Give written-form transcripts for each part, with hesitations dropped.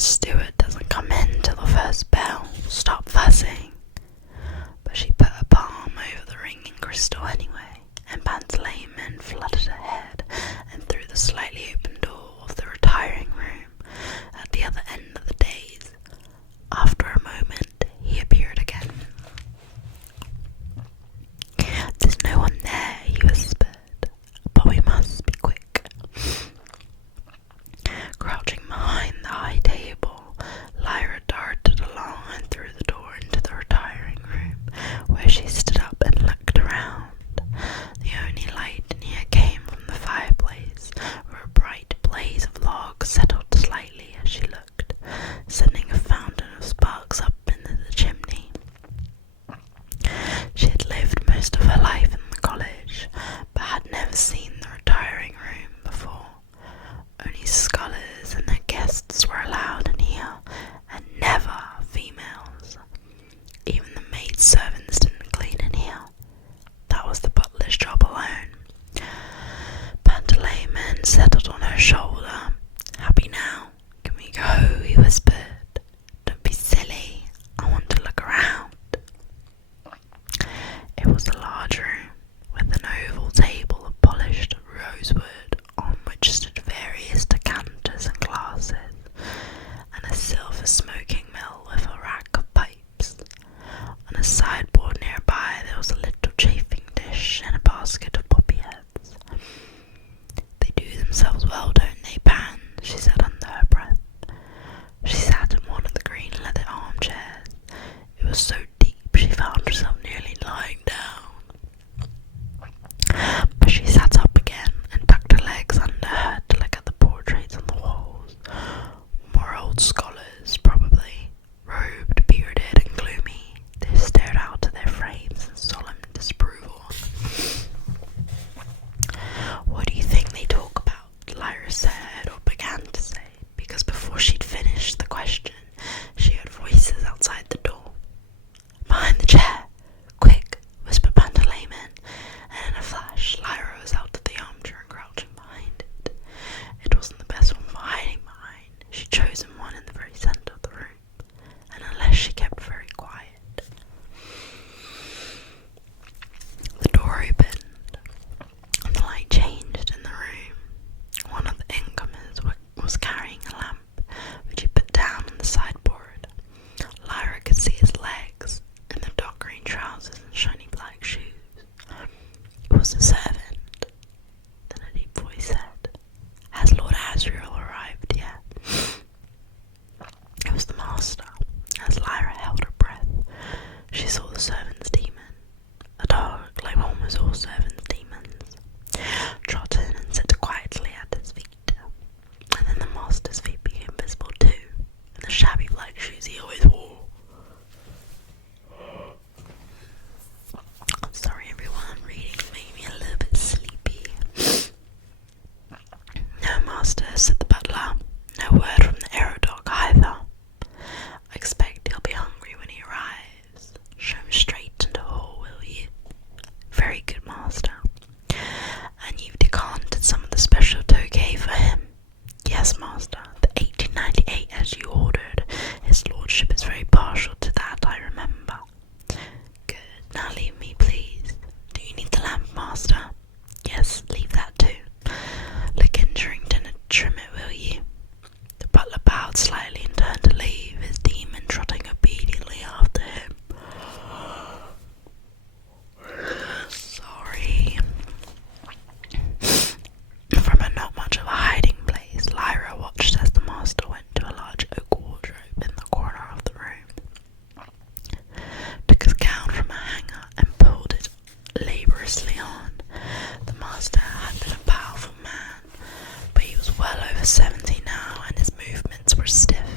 steward doesn't come in till the first bell. Stop fussing." But she put her palm over the ringing crystal anyway, and Pantalaimon fluttered ahead and through the slightly open door of the retiring room at the other end of the days. After a moment, he appeared again. "There's no one there," he whispered, "but we must be quick." Crouching behind the high table, Lyra darted along and through the door into the retiring room, where she stood up and looked around. The only light in here came from the fireplace, where a bright blaze of logs settled slightly as she looked, sending a fountain of sparks up into the chimney. She had lived most of her life in the college, but had never seen the retiring room before. Only scholars and their guests were allowed in here, and never females. Even the maid servants didn't clean in here. That was the butler's job alone. Pantalaimon settled on her shoulder. "Happy now? Can we go?" he whispered. "Don't be silly. I want to look around." It was a large room, with an oval table of polished rosewood on which stood various decanters and glasses, and a silver smoking mill with a rack of pipes. On a sideboard nearby there was a little chafing dish and a basket of poppy heads. "They do themselves well, don't they, Pan?" she said under her breath. She sat in one of the green leather armchairs. It was so deep she found herself nearly lying down. But she sat up again and tucked her legs under her to look at the portraits on the walls. More old scholars, probably, robed, bearded, and gloomy. They stared out of their frames in solemn disapproval. "What do you think they talk about?" Lyra said, or began to say, because before she'd finished the question, she heard voices outside the door. "Behind the chair! Quick!" whispered Pantalaimon, and in a flash Lyra was out of the armchair and crouching behind it. It wasn't the best one for hiding behind. She'd chosen one in the very centre of the room, and unless she kept very quiet. The door opened, and the light changed in the room. One of the incomers was carrying a lamp, which he put down on the sideboard. Lyra could see his legs, in their dark green trousers and shiny black shoes. It was a servant. Then a deep voice said, "Has Lord Asriel arrived yet?" It was the master. As Lyra held her breath, she saw the servant's demon, a dog like almost all servants' demons, trot in and sit quietly at his feet. And then the master's feet became visible too, in the shabby black shoes he always wore. I'm sorry everyone, reading made me a little bit sleepy. "No, master," said the butler. "No word from the arrow dog either. I expect he'll be hungry when he arrives. Show him straight into the hall, will you?" "Very good, master." "And you've decanted some of the special tokay for him?" "Yes, master, the 1898 as you ordered. His lordship is very partial to that, I remember." "Good. Now leave me, please. Do you need the lamp, master?" "Yes, leave that too. Look in Durrington and trim it, will you?" The butler bowed slightly and turned to leave, his demon trotting obediently after him. Sorry. From a not much of a hiding place, Lyra watched as the master went to a large oak wardrobe in the corner of the room, took his gown from a hanger and pulled it laboriously on. The master had been a powerful man, but he was well over 70 now, and his movements were stiff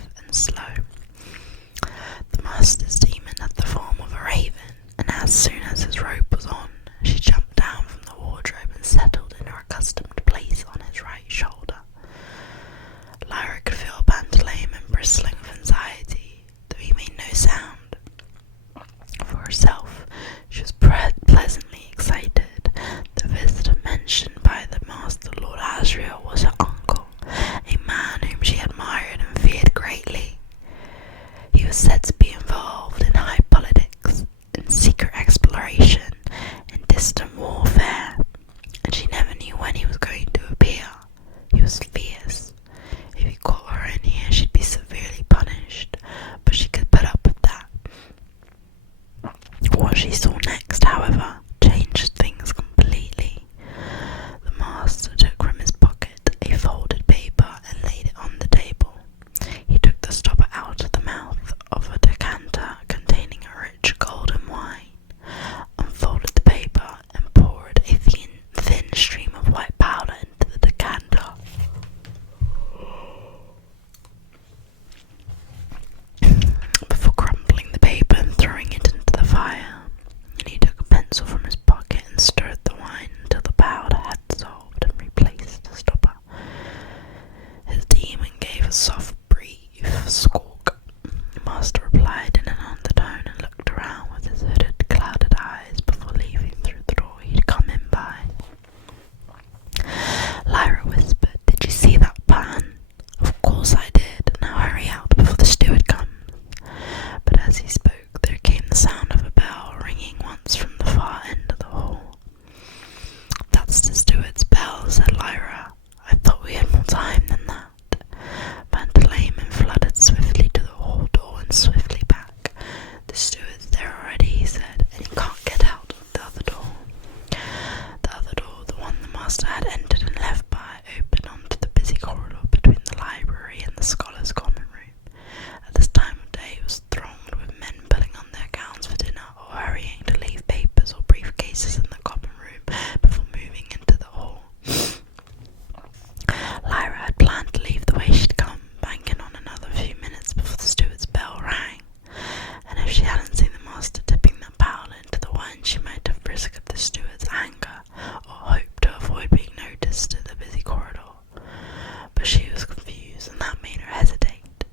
soft brief squawk. The master replied in an undertone and looked around with his hooded, clouded eyes before leaving through the door he'd come in by. Lyra whispered, "Did you see that pan?" "Of course I did. Now hurry out before the steward comes." But as he spoke, there came the sound of a bell ringing once from the far end of the hall. "That's the steward's bell," said Lyra. "I thought we had more time than that." Pantalaimon fluttered swiftly to the hall door and swiftly back. "The steward's there already," he said, "and he can't get out of the other door." The other door, the one the master had entered and left by, opened onto the busy corridor between the library and the scholars' common room. At this time of day it was thronged with men pulling on their gowns for dinner or hurrying to leave papers or briefcases in the common room before moving into the hall. Lyra had planned to leave the way she'd come, banking on another few minutes before the steward's bell rang, and if she hadn't seen the master dipping that pail into the wine, she might have risked the steward's anger or hoped to avoid being noticed in the busy corridor. But she was confused, and that made her hesitate.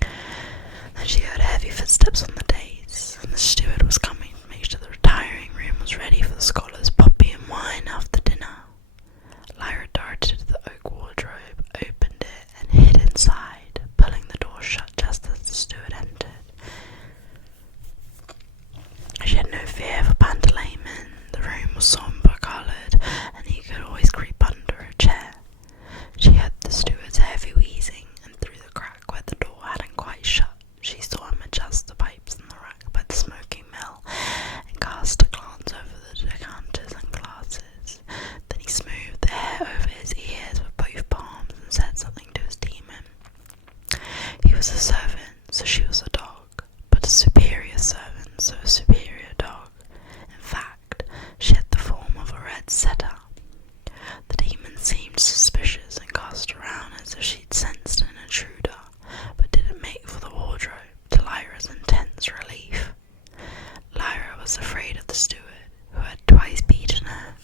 Then she heard heavy footsteps on the dais, and the steward was coming to make sure the retiring room was ready for the scholars' poppy and wine after dinner. Lyra darted to the oak wardrobe, opened it, and hid inside, pulling the door shut just as the steward entered. She had no fear for Pantalaimon. The room was sombre-coloured, and he could always creep under a chair. She heard the steward's heavy wheezing, and through the crack where the door hadn't quite shut, she saw him adjust the pipes in the rack by the smoking mill, and cast a glance over the decanters and glasses. Then he smoothed the hair over his ears with both palms and said something to his demon. He was a servant, so she was a dog, but a superior servant, so a superior dog. In fact, she had the form of a red setter. The demon seemed suspicious and cast around as if she'd sensed an intruder, but didn't make for the wardrobe, to Lyra's intense relief. Lyra was afraid of the steward, who had twice beaten her.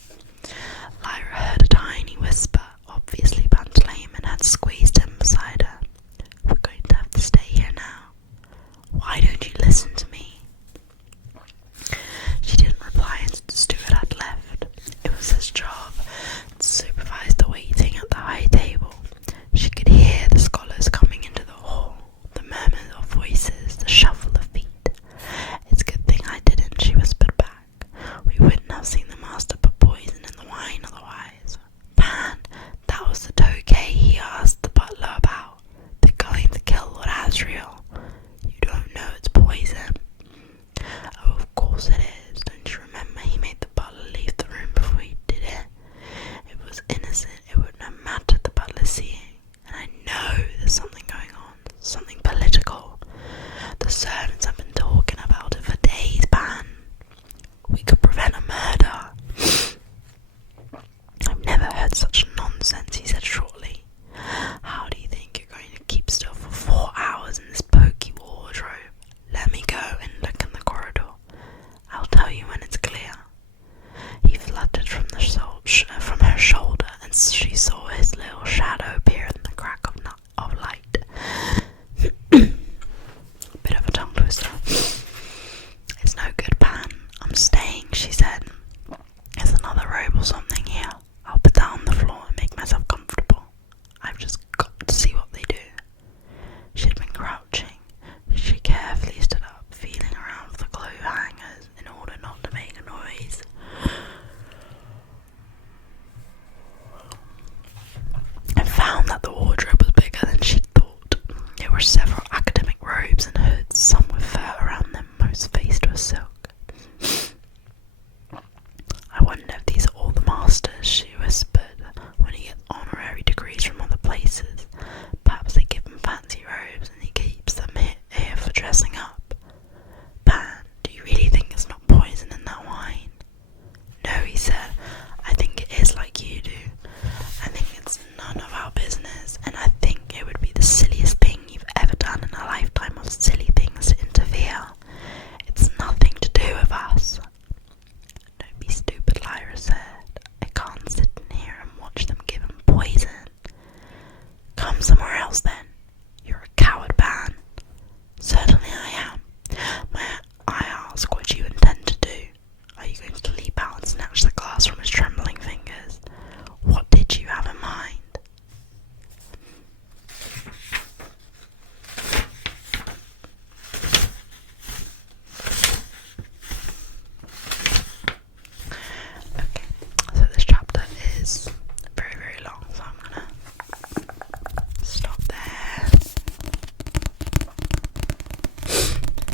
Lyra heard a tiny whisper. Obviously Pantalaimon had squeezed in beside her. "We're going to have to stay here now."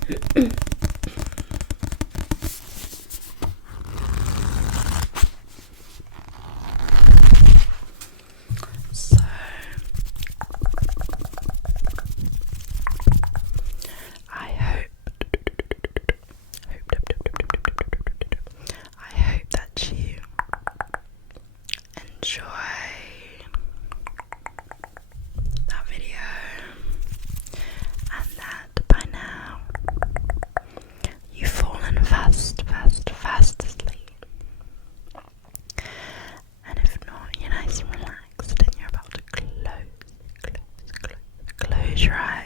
So I hope that you enjoy that video, and that by now you've fallen fast asleep. And if not, you're nice and relaxed and you're about to close your eyes.